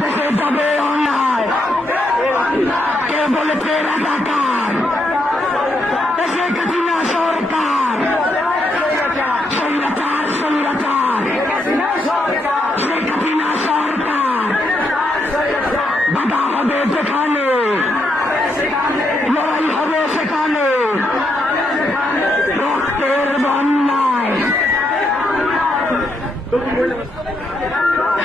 দেশে যাবে অন্যায়। কে বলেছে রাজাকার দেশে কাছিনা সরকার? স্বৈরাচার স্বৈরাচার। শেখ হাসিনা সরকার? বাধা হবে যেখানে, লড়াই হবে সেখানে। রক্তের বন্যায়।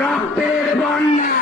রক্তের বন্যা